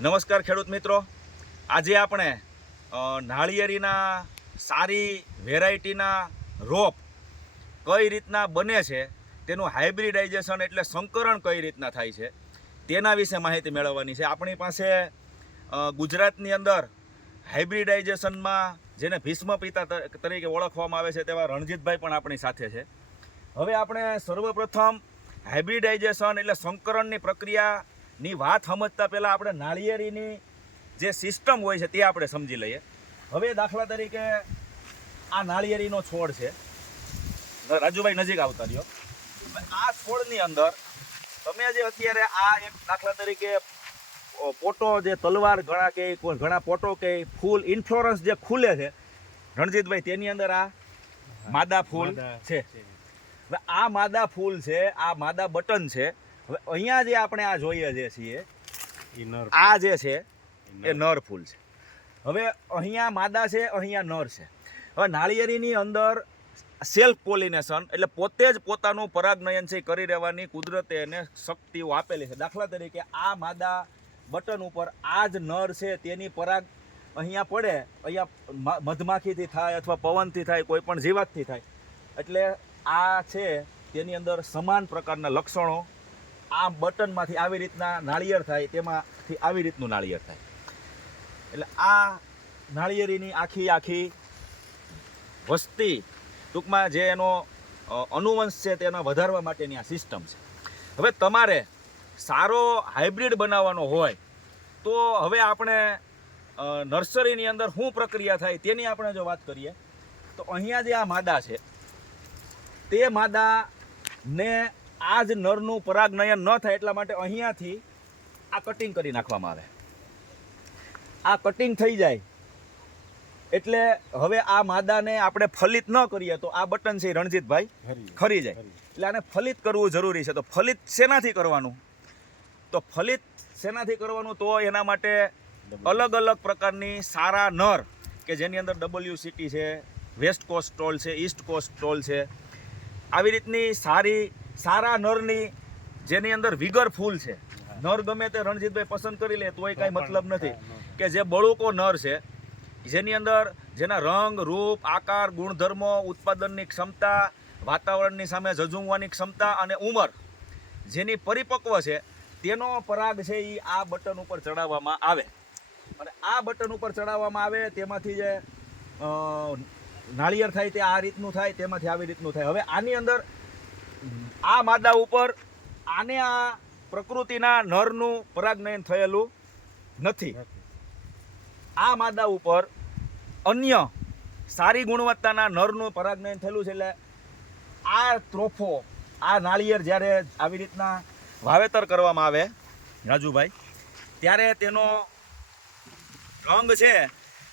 નમસ્કાર ખેડૂત મિત્રો, આજે આપણે નાળિયેરીના સારી વેરાયટીના રોપ કઈ રીતના બને છે, તેનું હાઇબ્રિડાઇઝેશન એટલે સંકરણ કઈ રીતના થાય છે તેના વિશે માહિતી મેળવવાની છે. આપણી પાસે ગુજરાતની અંદર હાઇબ્રિડાઇઝેશનમાં જેને ભીષ્મ પિતા તરીકે ઓળખવામાં આવે છે તેવા રણજીતભાઈ પણ આપણી સાથે છે. હવે આપણે સર્વપ્રથમ હાઇબ્રિડાઇઝેશન એટલે સંકરણની પ્રક્રિયાની વાત સમજતા પહેલાં આપણે નાળિયેરીની જે સિસ્ટમ હોય છે તે આપણે સમજી લઈએ. હવે દાખલા તરીકે આ નાળિયેરીનો છોડ છે. રાજુભાઈ નજીક આવતા રહ્યો. આ છોડની અંદર તમે જે અત્યારે આ એક દાખલા તરીકે પોટો જે તલવાર ઘણા કે ઘણા પોટો કે ફૂલ ઇન્ફ્લોરન્સ જે ખુલે છે રણજીતભાઈ, તેની અંદર આ માદા ફૂલ છે. હવે આ માદા ફૂલ છે, આ માદા બટન છે. હવે અહીંયા જે આપણે આ જોઈએ જે છીએ આ જે છે એ નર ફૂલ છે. હવે અહીંયા માદા છે, અહીંયા નર છે. હવે નાળિયેરીની અંદર સેલ્ફ પોલિનેશન એટલે પોતે જ પોતાનું પરાગનયન છે કરી રહેવાની કુદરતે એને શક્તિઓ આપેલી છે. દાખલા તરીકે આ માદા બટન ઉપર આ જ નર છે તેની પરાગ અહીંયા પડે, અહીંયા મધમાખીથી થાય અથવા પવનથી થાય, કોઈ પણ જીવાતથી થાય. એટલે આ છે તેની અંદર સમાન પ્રકારના લક્ષણો આ બટનમાંથી આવી રીતના નાળિયેર થાય, તેમાંથી આવી રીતનું નાળિયેર થાય. એટલે આ નાળિયેરીની આખી વસ્તી ટૂંકમાં જે એનો અનુવંશ છે તેનો વધારવા માટેની આ સિસ્ટમ છે. હવે તમારે સારો હાઇબ્રિડ બનાવવાનો હોય તો હવે આપણે નર્સરીની અંદર શું પ્રક્રિયા થાય તેની આપણે જો વાત કરીએ તો અહીંયા જે આ માદા છે તે માદાને આ જ નરનું પરાગનયન ન થાય એટલા માટે અહીંયાથી આ કટિંગ કરી નાખવામાં આવે. આ કટિંગ થઈ જાય એટલે હવે આ માદાને આપણે ફલિત ન કરીએ તો આ બટન છે રણજીતભાઈ ખરી જાય. એટલે આને ફલિત કરવું જરૂરી છે. તો ફલિત શેનાથી કરવાનું? તો ફલિત શેનાથી કરવાનું? તો એના માટે અલગ અલગ પ્રકારની સારા નર કે જેની અંદર WCT છે, વેસ્ટ કોસ્ટ સ્ટોલ છે, ઈસ્ટ કોસ્ટ સ્ટોલ છે, આવી રીતની સારા નરની જેની અંદર વિગર ફૂલ છે. નર ગમે તે રણજીતભાઈ પસંદ કરી લે તોય કાંઈ મતલબ નથી. કે જે બળુકો નર છે જેની અંદર જેના રંગ, રૂપ, આકાર, ગુણધર્મો, ઉત્પાદનની ક્ષમતા, વાતાવરણની સામે ઝઝૂમવાની ક્ષમતા અને ઉંમર જેની પરિપક્વ છે તેનો પરાગ છે એ આ બટન ઉપર ચડાવવામાં આવે. અને આ બટન ઉપર ચડાવવામાં આવે તેમાંથી જે નાળિયેર થાય તે આ રીતનું થાય, તેમાંથી આવી રીતનું થાય. હવે આની અંદર આ માદા ઉપર આને આ પ્રકૃતિના નરનું પરાગનયન થયેલું નથી. આ માદા ઉપર અન્ય સારી ગુણવત્તાના નરનું પરાગનયન થયેલું છે. એટલે આ ત્રોફો, આ નાળિયેર જ્યારે આવી રીતના વાવેતર કરવામાં આવે રાજુભાઈ, ત્યારે તેનો રંગ છે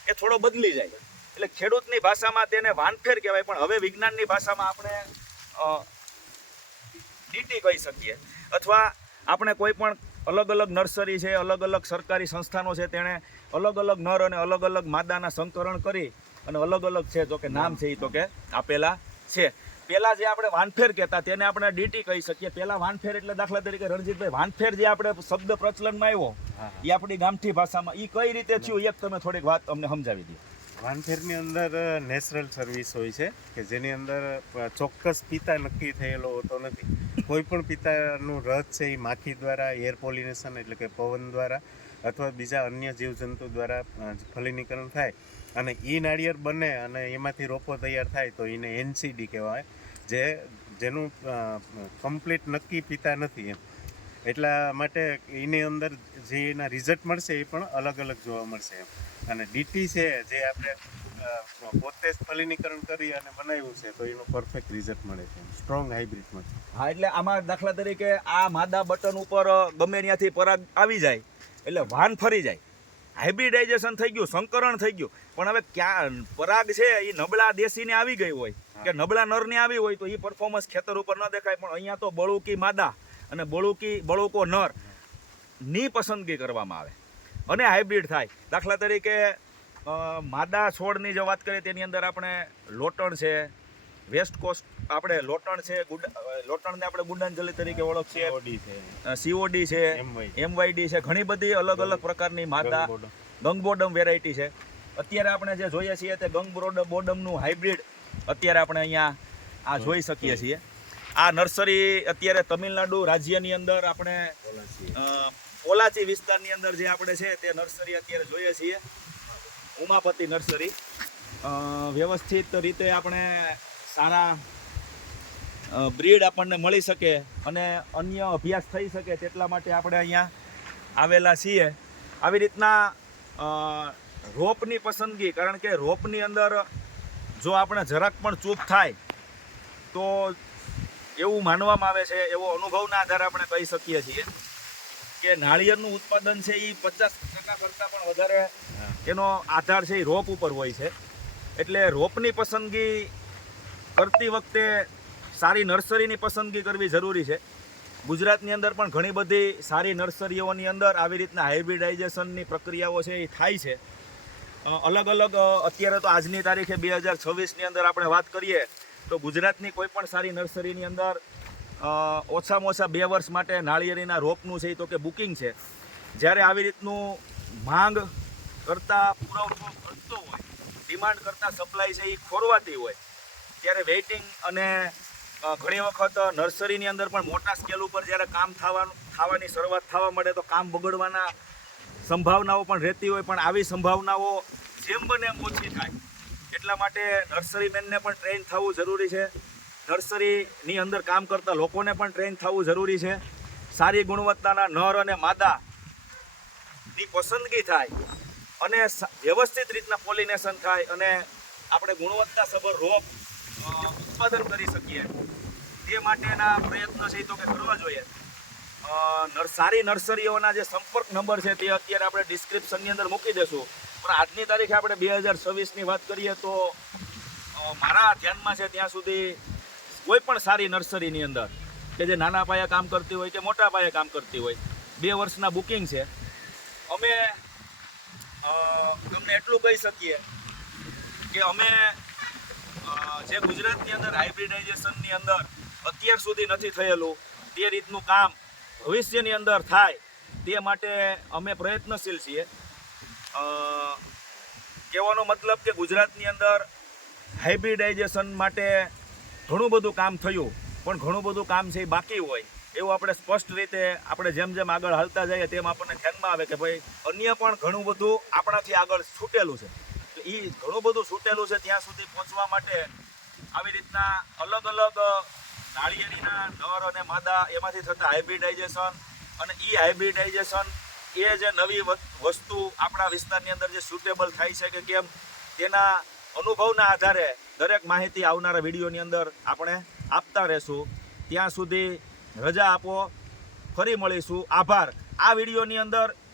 એ થોડો બદલી જાય. એટલે ખેડૂતની ભાષામાં તેને વાનફેર કહેવાય, પણ હવે વિજ્ઞાનની ભાષામાં આપણે ડીટી કહી શકીએ. અથવા આપણે કોઈ પણ અલગ અલગ નર્સરી છે, અલગ અલગ સરકારી સંસ્થાનો છે, તેણે અલગ અલગ નર અને અલગ અલગ માદાના સંકરણ કરી અને અલગ અલગ છે તો કે નામ છે એ તો કે આપેલા છે. પહેલાં જે આપણે વાનફેર કહેતા તેને આપણે ડીટી કહી શકીએ. પહેલાં વાનફેર એટલે દાખલા તરીકે રણજીતભાઈ વાનફેર જે આપણે શબ્દ પ્રચલનમાં આવ્યો એ આપણી ગામઠી ભાષામાં એ કઈ રીતે થયું એક તમે થોડીક વાત અમને સમજાવી દો. વાનફેરની અંદર નેચરલ સર્વિસ હોય છે કે જેની અંદર ચોક્કસ પિતા નક્કી થયેલો હોતો નથી. કોઈ પણ પિતાનું રથ છે એ માખી દ્વારા, એર પોલિનેશન એટલે કે પવન દ્વારા અથવા બીજા અન્ય જીવજંતુ દ્વારા ફલિનીકરણ થાય અને એ નાળિયેર બને અને એમાંથી રોપો તૈયાર થાય તો એને NCD કહેવાય, જેનું કમ્પ્લીટ નક્કી પિતા નથી એમ. એટલા માટે એની અંદર જે એના રિઝલ્ટ મળશે એ પણ અલગ અલગ જોવા મળશે એમ. અને ડીટી છે જે આપણે પોતે જ ફલિનીકરણ કરી અને બનાવ્યું છે તો એનું પરફેક્ટ રિઝલ્ટ મળે છે, સ્ટ્રોંગ હાઇબ્રિડ મળે. હા, એટલે આમાં દાખલા તરીકે આ માદા બટન ઉપર ગમે ત્યાંથી પરાગ આવી જાય એટલે વાન ફરી જાય, હાઇબ્રિડાઇઝેશન થઈ ગયું, સંકરણ થઈ ગયું. પણ હવે ક્યાં પરાગ છે એ નબળા દેશીને આવી ગઈ હોય કે નબળા નરને આવી હોય તો એ પરફોર્મન્સ ખેતર ઉપર ન દેખાય. પણ અહીંયા તો બળુકી માદા અને બળુકો નર ની પસંદગી કરવામાં આવે અને હાઇબ્રિડ થાય. દાખલા તરીકે માદા છોડની જો વાત કરીએ તેની અંદર આપણે લોટણ છે, વેસ્ટ કોસ્ટ આપણે લોટણ છે, લોટણને આપણે ગુંડાંજલી તરીકે ઓળખીએ, ઓડી છે, COD છે, MY, MYD છે, ઘણી બધી અલગ અલગ પ્રકારની માદા ગંગબોડો. ગંગબોડમ વેરાયટી છે. અત્યારે આપણે જે જોઈએ છીએ તે ગંગબોડમનું હાઇબ્રિડ અત્યારે આપણે અહીંયા આ જોઈ શકીએ છીએ. આ નર્સરી અત્યારે તમિલનાડુ રાજ્યની અંદર આપણે પોલાચી વિસ્તારની અંદર જે આપણે છે તે નર્સરી અત્યારે જોઈએ છીએ, ઉમાપતિ નર્સરી. વ્યવસ્થિત રીતે આપણે સારા બ્રીડ આપણને મળી શકે અને અન્ય અભ્યાસ થઈ શકે તેટલા માટે આપણે અહીંયા આવેલા છીએ. આવી રીતના રોપની પસંદગી, કારણ કે રોપની અંદર જો આપણે જરાક પણ ચૂક થાય તો એવું માનવામાં આવે છે, એવો અનુભવના આધારે આપણે કહી શકીએ છીએ કે નાળિયેરનું ઉત્પાદન છે એ 50% કરતાં પણ વધારે એનો આધાર છે એ રોપ ઉપર હોય છે. એટલે રોપની પસંદગી કરતી વખતે સારી નર્સરીની પસંદગી કરવી જરૂરી છે. ગુજરાતની અંદર પણ ઘણી બધી સારી નર્સરીઓની અંદર આવી રીતના હાઇબ્રિડાઇઝેશનની પ્રક્રિયાઓ છે એ થાય છે. અલગ અલગ અત્યારે તો આજની તારીખે 2026ની અંદર આપણે વાત કરીએ તો ગુજરાતની કોઈ પણ સારી નર્સરીની અંદર ઓછામાં ઓછા 2 વર્ષ માટે નાળિયેરીના રોપનું છે એ તો કે બુકિંગ છે. જ્યારે આવી રીતનું માંગ કરતાં પુરવઠો ઘટતો હોય, ડિમાન્ડ કરતાં સપ્લાય છે એ ખોરવાતી હોય, ત્યારે વેઇટિંગ અને ઘણી વખત નર્સરીની અંદર પણ મોટા સ્કેલ ઉપર જ્યારે કામ થવાની શરૂઆત થવા મળે તો કામ બગડવાના સંભાવનાઓ પણ રહેતી હોય. પણ આવી સંભાવનાઓ જેમ બને એમ ઓછી થાય એટલા માટે નર્સરીમેનને પણ ટ્રેન થવું જરૂરી છે. નર્સરીની અંદર કામ કરતા લોકોને પણ ટ્રેન થવું જરૂરી છે. સારી ગુણવત્તાના નર અને માદાની પસંદગી થાય અને વ્યવસ્થિત રીતના પોલિનેશન થાય અને આપણે ગુણવત્તાસભર રોપ ઉત્પાદન કરી શકીએ તે માટેના પ્રયત્ન છે તો કે કરવા જોઈએ. સારી નર્સરીઓના જે સંપર્ક નંબર છે તે અત્યારે આપણે ડિસ્ક્રિપ્શનની અંદર મૂકી દેશું. પણ આજની તારીખે આપણે 2026ની વાત કરીએ તો મારા ધ્યાનમાં છે ત્યાં સુધી કોઈ પણ સારી નર્સરીની અંદર કે જે નાના પાયે કામ કરતી હોય કે મોટા પાયે કામ કરતી હોય 2 વર્ષના બુકિંગ છે. અમે તમને એટલું કહી શકીએ કે અમે જે ગુજરાતની અંદર હાઇબ્રિડાઇઝેશનની અંદર અત્યાર સુધી નથી થયેલું તે રીતનું કામ ભવિષ્યની અંદર થાય તે માટે અમે પ્રયત્નશીલ છીએ. કહેવાનો મતલબ કે ગુજરાતની અંદર હાઇબ્રિડાઇઝેશન માટે ઘણું બધું કામ થયું પણ ઘણું બધું કામ છે એ બાકી હોય એવું આપણે સ્પષ્ટ રીતે આપણે જેમ જેમ આગળ હાલતા જઈએ તેમ આપણને ધ્યાનમાં આવે કે ભાઈ અન્ય પણ ઘણું બધું આપણાથી આગળ છૂટેલું છે. તો એ ઘણું બધું છૂટેલું છે ત્યાં સુધી પહોંચવા માટે આવી રીતના અલગ અલગ નાળિયેરીના નર અને માદા એમાંથી થતા હાઇબ્રિડાઇઝેશન અને હાઇબ્રિડાઇઝેશન એ જે નવી વસ્તુ આપણા વિસ્તારની અંદર જે સુટેબલ થાય છે કે કેમ તેના અનુભવના આધારે દરેક માહિતી આવનારા વિડીયોની અંદર આપણે આપતા રહેશું. ત્યાં સુધી રજા આપો, ફરી મળીશું. આભાર. આ વિડીયોની અંદર